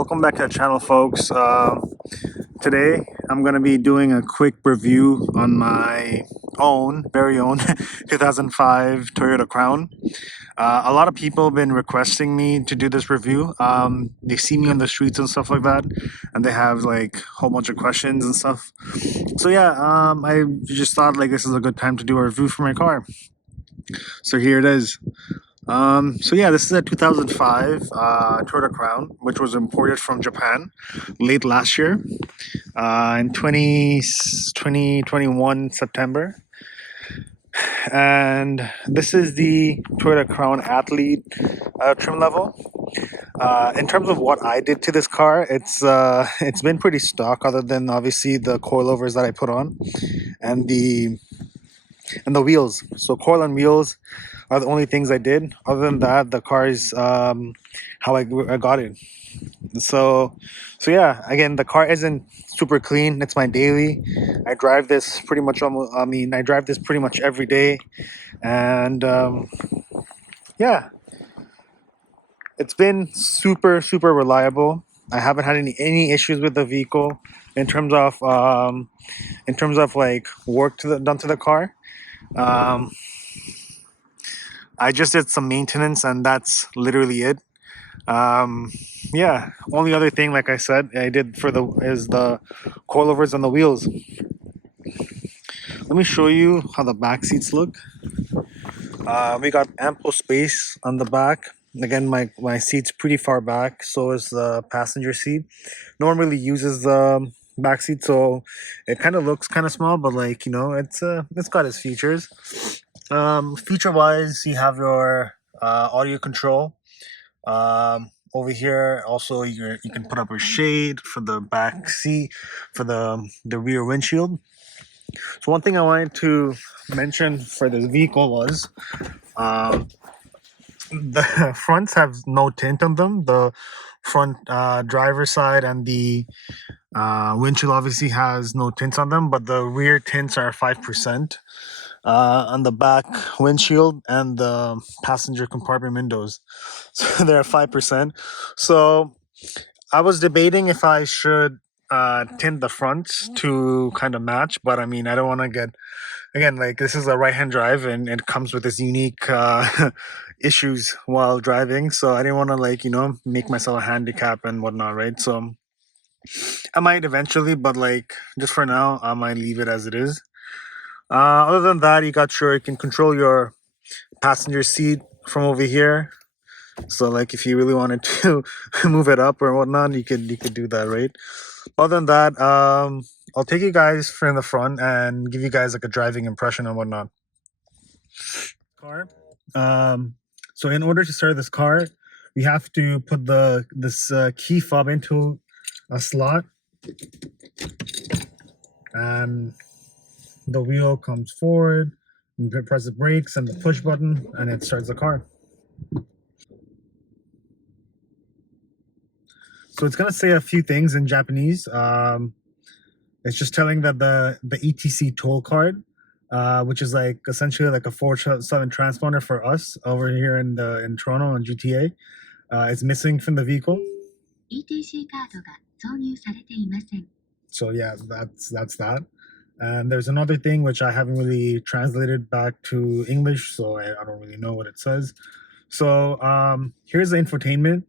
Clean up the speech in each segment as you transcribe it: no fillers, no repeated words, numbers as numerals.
Welcome back to the channel, folks. Today I'm going to be doing a quick review on my very own 2005 Toyota Crown. A lot of people have been requesting me to do this review. They see me on the streets and stuff like that, and they have like a whole bunch of questions and stuff. So yeah, I just thought like this is a good time to do a review for my car. So here it is. So yeah, this is a 2005 Toyota Crown, which was imported from Japan late last year, in 2021 September. And this is the Toyota Crown Athlete trim level. In terms of what I did to this car, it's been pretty stock, other than obviously the coilovers that I put on and the wheels. So coil and wheels are the only things I did. Other than that, the car is how I got it. So yeah, again, the car isn't super clean. It's my daily. I drive this pretty much I drive this pretty much every day, and yeah, it's been super reliable. I haven't had any issues with the vehicle in terms of like work done to the car. I just did some maintenance, and that's literally it. Yeah, only other thing, like I said, I did is the coilovers on the wheels. Let me show you how the back seats look. We got ample space on the back. Again, my seat's pretty far back, so is the passenger seat. No one really uses the back seat, so it kind of looks kind of small, but like, you know, it's got its features. Feature wise, you have your audio control. Over here also you can put up a shade for the back seat, for the rear windshield. So one thing I wanted to mention for this vehicle was the fronts have no tint on them. The front driver's side and the windshield obviously has no tints on them, but the rear tints are 5% on the back windshield and the passenger compartment windows. So they're 5%. So I was debating if I should tint the fronts to kind of match, but I mean, I don't want to get, again, like, this is a right-hand drive and it comes with this unique issues while driving. So I didn't want to, like, you know, make myself a handicap and whatnot, right? So I might eventually, but like, just for now, I might leave it as it is. Other than that, you can control your passenger seat from over here. So like, if you really wanted to move it up or whatnot, you could do that, right? Other than that, I'll take you guys from the front and give you guys like a driving impression and whatnot. Car. So in order to start this car, we have to put this key fob into a slot, and the wheel comes forward. You press the brakes and the push button, and it starts the car. So it's gonna say a few things in Japanese. It's just telling that the ETC toll card, which is like essentially like a 4.7 transponder for us over here in Toronto on GTA, is missing from the vehicle. ETC card. So yeah, that's that. And there's another thing which I haven't really translated back to English, so I don't really know what it says. So here's the infotainment.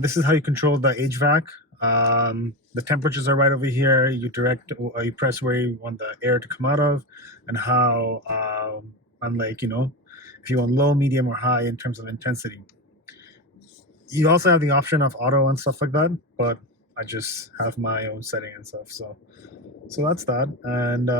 This is how you control the HVAC. The temperatures are right over here. You press where you want the air to come out of, and how, unlike, you know, if you want low, medium, or high in terms of intensity. You also have the option of auto and stuff like that, but I just have my own setting and stuff. So that's that. And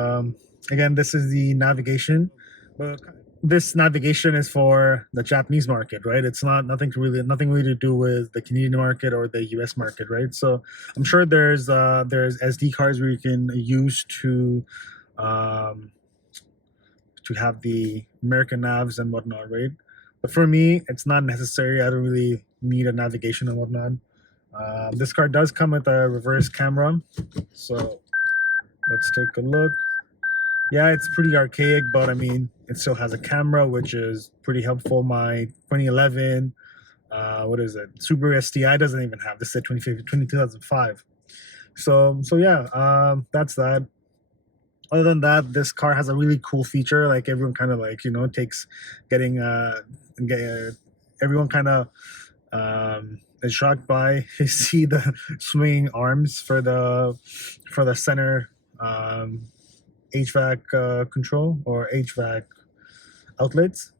again, this is the navigation. But this navigation is for the Japanese market, right? It's nothing really to do with the Canadian market or the US market, right? So I'm sure there's SD cards where you can use to have the American navs and whatnot, right? But for me, it's not necessary. I don't really need a navigation and whatnot. This car does come with a reverse camera, so let's take a look. Yeah, it's pretty archaic, but I mean, it still has a camera, which is pretty helpful. My 2011 what is it? Subaru STI doesn't even have this. At 2005. So yeah, that's that. Other than that, this car has a really cool feature. Like everyone kind of like takes getting get, everyone kind of is shocked by. You see the swinging arms for the center HVAC control or HVAC outlets.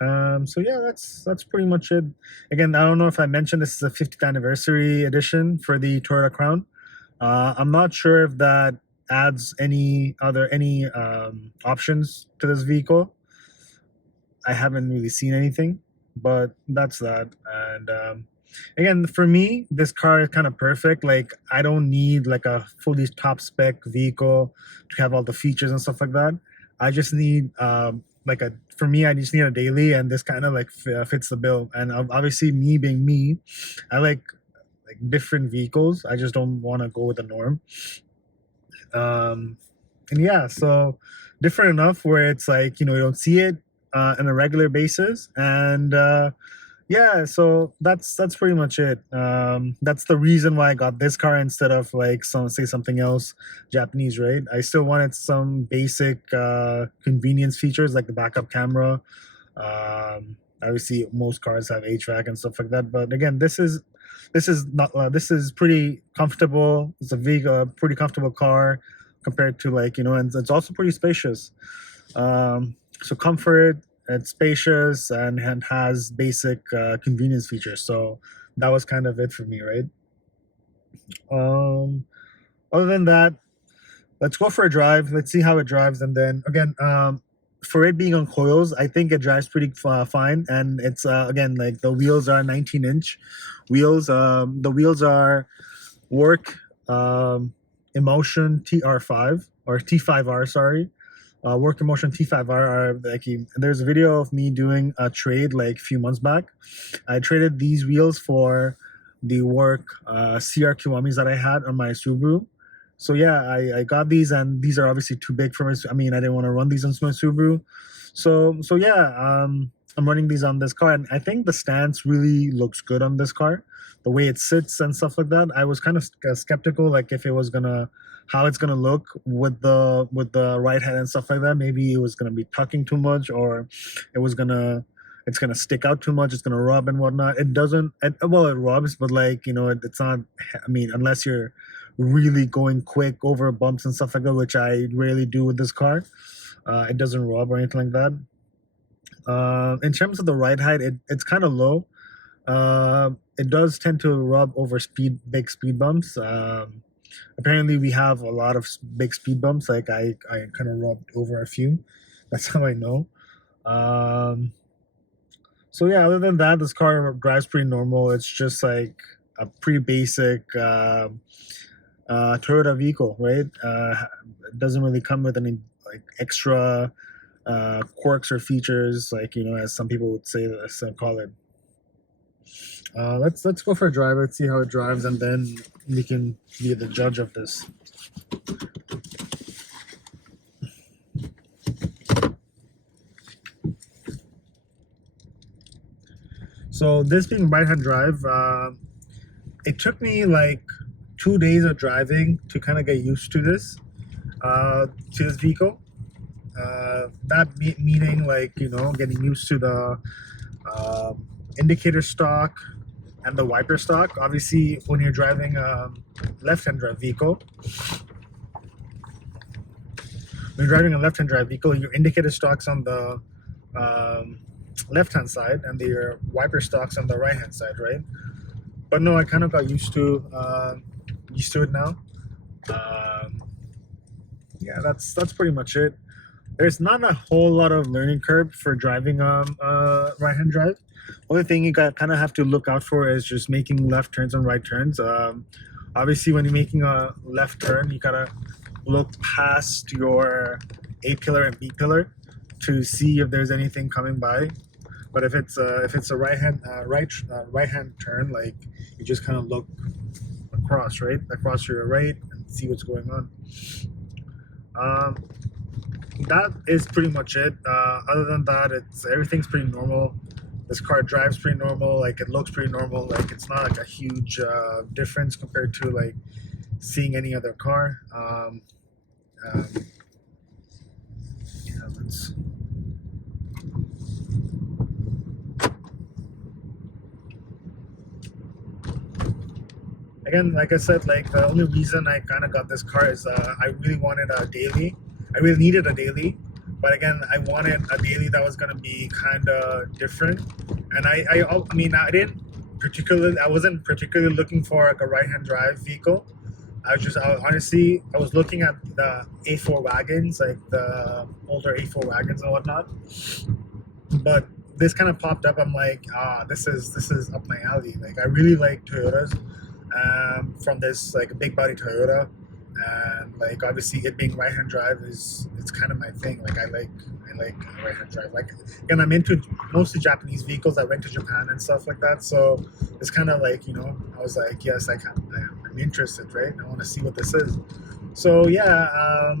So yeah, that's pretty much it. Again, I don't know if I mentioned this is a 50th anniversary edition for the Toyota Crown. I'm not sure if that adds any options to this vehicle. I haven't really seen anything, but that's that. And again, for me, this car is kind of perfect. Like I don't need like a fully top spec vehicle to have all the features and stuff like that. I just need for me, I just need a daily, and this kind of like fits the bill. And obviously, me being me, I like different vehicles. I just don't want to go with the norm. And yeah, so different enough where it's like you don't see it on a regular basis, and yeah, so that's pretty much it. That's the reason why I got this car instead of like something else Japanese, right? I still wanted some basic convenience features like the backup camera. Obviously, most cars have HVAC and stuff like that, but again, this is not this is pretty comfortable. It's a pretty comfortable car compared to like and it's also pretty spacious. So comfort, it's spacious, and has basic convenience features. So that was kind of it for me, right? Other than that, let's go for a drive. Let's see how it drives, and then again, for it being on coils, I think it drives pretty fine. And it's again, like the wheels are 19-inch wheels. The wheels are Work Emotion TR5 or T5R, sorry. Work Emotion T5R are like, there's a video of me doing a trade like a few months back. I traded these wheels for the Work CR Kiwamis that I had on my Subaru. So yeah, I got these, and these are obviously too big for me. I mean, I didn't want to run these on my Subaru. So yeah, I'm running these on this car, and I think the stance really looks good on this car. The way it sits and stuff like that. I was kind of skeptical, like if it was how it's gonna look with the right hand and stuff like that. Maybe it was gonna be tucking too much, or it's gonna stick out too much. It's gonna rub and whatnot. It doesn't. Well, it rubs, but like it's not. I mean, unless you're really going quick over bumps and stuff like that, which I rarely do with this car. It doesn't rub or anything like that. In terms of the ride height, it's kind of low. It does tend to rub over big speed bumps. Apparently, we have a lot of big speed bumps. Like I kind of rubbed over a few. That's how I know. So yeah, other than that, this car drives pretty normal. It's just like a pretty basic Toyota vehicle, right? It doesn't really come with any like extra quirks or features, like as some people would say, call it. Let's go for a drive. Let's see how it drives, and then we can be the judge of this. So this being right-hand drive, it took me like 2 days of driving to kind of get used to this vehicle. That meaning like getting used to the indicator stock and the wiper stock. Obviously, when you're driving a left-hand drive vehicle, your indicator stock's on the left-hand side, and your wiper stock's on the right-hand side, right? But no, I kind of got used to it now. Yeah, that's pretty much it. There's not a whole lot of learning curve for driving right-hand drive. Only thing you kind of have to look out for is just making left turns and right turns. Obviously, when you're making a left turn, you gotta look past your A pillar and B pillar to see if there's anything coming by. But if it's a right hand turn, like you just kind of look across to your right and see what's going on. That is pretty much it. Other than that, everything's pretty normal. This car drives pretty normal, like it looks pretty normal, like it's not like a huge difference compared to like seeing any other car. Um, yeah, let's. Again, like I said, like the only reason I kind of got this car is I really wanted a daily. I really needed a daily, but again, I wanted a daily that was gonna be kind of different. And I mean, I wasn't particularly looking for like a right-hand drive vehicle. Honestly, I was looking at the A4 wagons, like the older A4 wagons and whatnot. But this kind of popped up. I'm like, this is up my alley. Like I really like Toyotas, from this like big body Toyota, and like obviously it being right hand drive it's kind of my thing. Like I like right hand drive. Like again, I'm into mostly Japanese vehicles. I went to Japan and stuff like that, so it's kind of like, you know, I was like, yes, I'm interested, right? I want to see what this is. So yeah,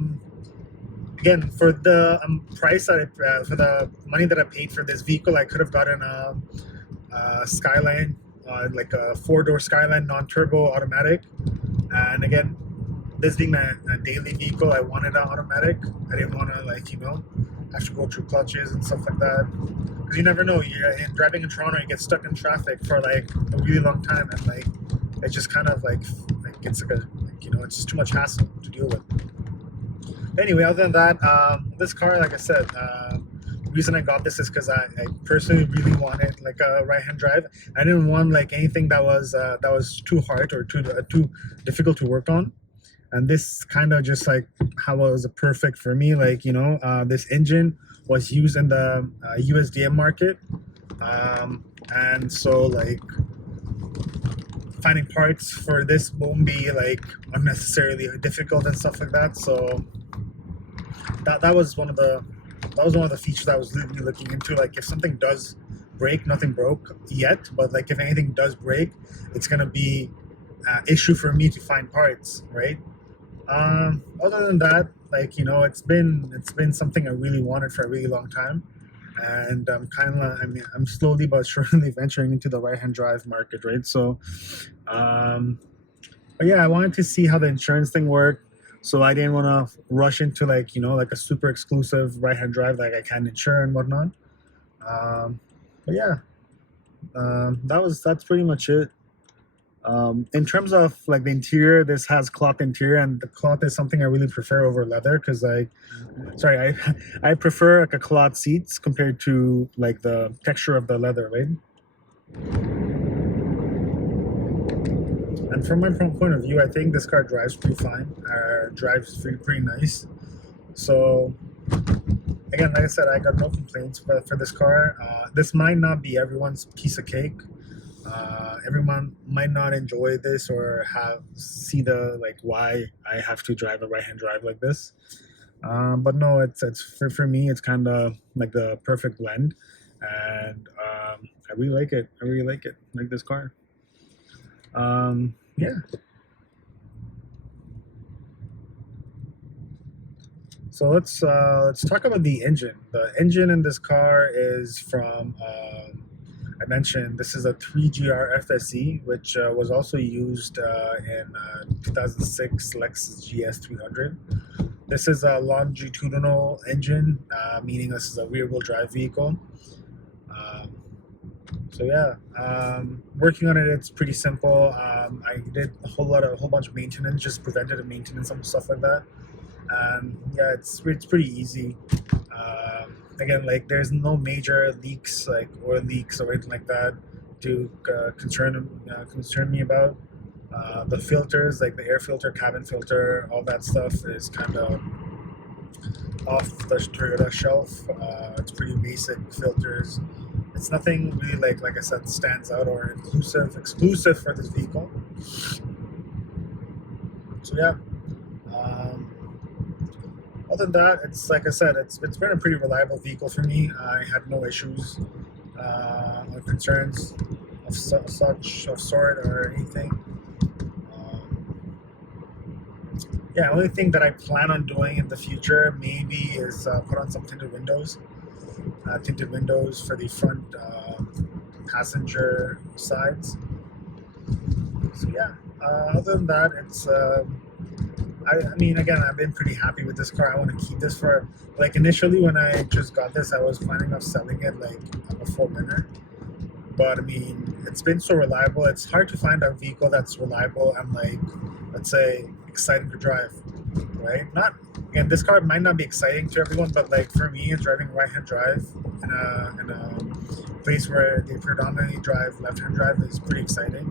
again, for the price that for the money that I paid for this vehicle, I could have gotten a Skyline, like a 4-door Skyline non-turbo automatic. And again, this being a daily vehicle, I wanted an automatic. I didn't want to, like, you know, have to go through clutches and stuff like that, because you never know. You're driving in Toronto, you get stuck in traffic for like a really long time, and like it's just kind of like it's like you know, it's just too much hassle to deal with. Anyway, other than that, this car, like I said, the reason I got this is because I personally really wanted like a right-hand drive. I didn't want like anything that was too hard or too difficult to work on. And this kind of just like how it was perfect for me. Like, you know, this engine was used in the USDM market, and so like finding parts for this won't be like unnecessarily difficult and stuff like that. So that was one of the features I was really looking into. Like if something does break, nothing broke yet, but like if anything does break, it's gonna be an issue for me to find parts, right? Other than that, like, you know, it's been something I really wanted for a really long time, and I'm slowly but surely venturing into the right-hand drive market, right? So, but yeah, I wanted to see how the insurance thing worked, so I didn't want to rush into like, you know, like a super exclusive right-hand drive like I can insure and whatnot. But yeah, that's pretty much it. In terms of like the interior, this has cloth interior, and the cloth is something I really prefer over leather, because I prefer like a cloth seats compared to like the texture of the leather, right? And from my point of view, I think this car drives pretty fine. Drives pretty nice. So again, like I said, I got no complaints for this car. This might not be everyone's piece of cake. Everyone might not enjoy this or see the like why I have to drive a right-hand drive like this. But no, it's for me, it's kind of like the perfect blend, and I really like it. Like this car. Yeah. So let's talk about the engine. The engine in this car is from. I mentioned this is a 3GR FSE, which was also used in 2006 Lexus GS300. This is a longitudinal engine, meaning this is a rear-wheel drive vehicle. So yeah, working on it, it's pretty simple. I did a whole bunch of maintenance, just preventative maintenance and stuff like that. Yeah, it's pretty easy. Again, like there's no major leaks, like oil leaks or anything like that to concern me about. The filters, like the air filter, cabin filter, all that stuff is kind of off the Toyota shelf. It's pretty basic filters. It's nothing really like I said, stands out or exclusive for this vehicle. So yeah. Other than that, it's like I said, it's been a pretty reliable vehicle for me. I had no issues or concerns of sort or anything. Yeah, only thing that I plan on doing in the future maybe is put on some tinted windows for the front passenger sides. So yeah, other than that, it's I mean, again, I've been pretty happy with this car. I want to keep this for, like, initially when I just got this, I was planning on selling it like before winter. But I mean, it's been so reliable. It's hard to find a vehicle that's reliable and, like, let's say, exciting to drive, right? Not, again, this car might not be exciting to everyone, but like for me, driving right-hand drive in a place where they predominantly drive left-hand drive is pretty exciting.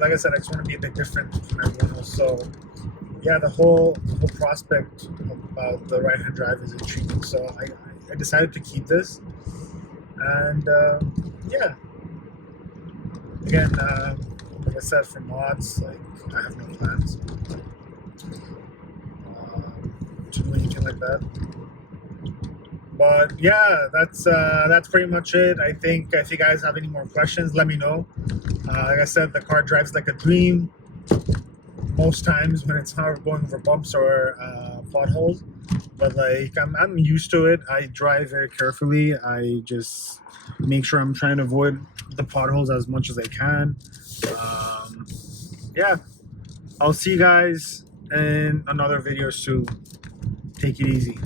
Like I said, I just want to be a bit different from everyone else. So yeah, the whole prospect about the right-hand drive is intriguing. So I decided to keep this, and yeah. Again, like I said, for mods, like, I have no plans to do anything like that. But yeah, that's pretty much it. I think if you guys have any more questions, let me know. Like I said, the car drives like a dream most times when it's not going over bumps or potholes. But like I'm used to it. I drive very carefully. I just make sure I'm trying to avoid the potholes as much as I can. Yeah, I'll see you guys in another video soon. Take it easy.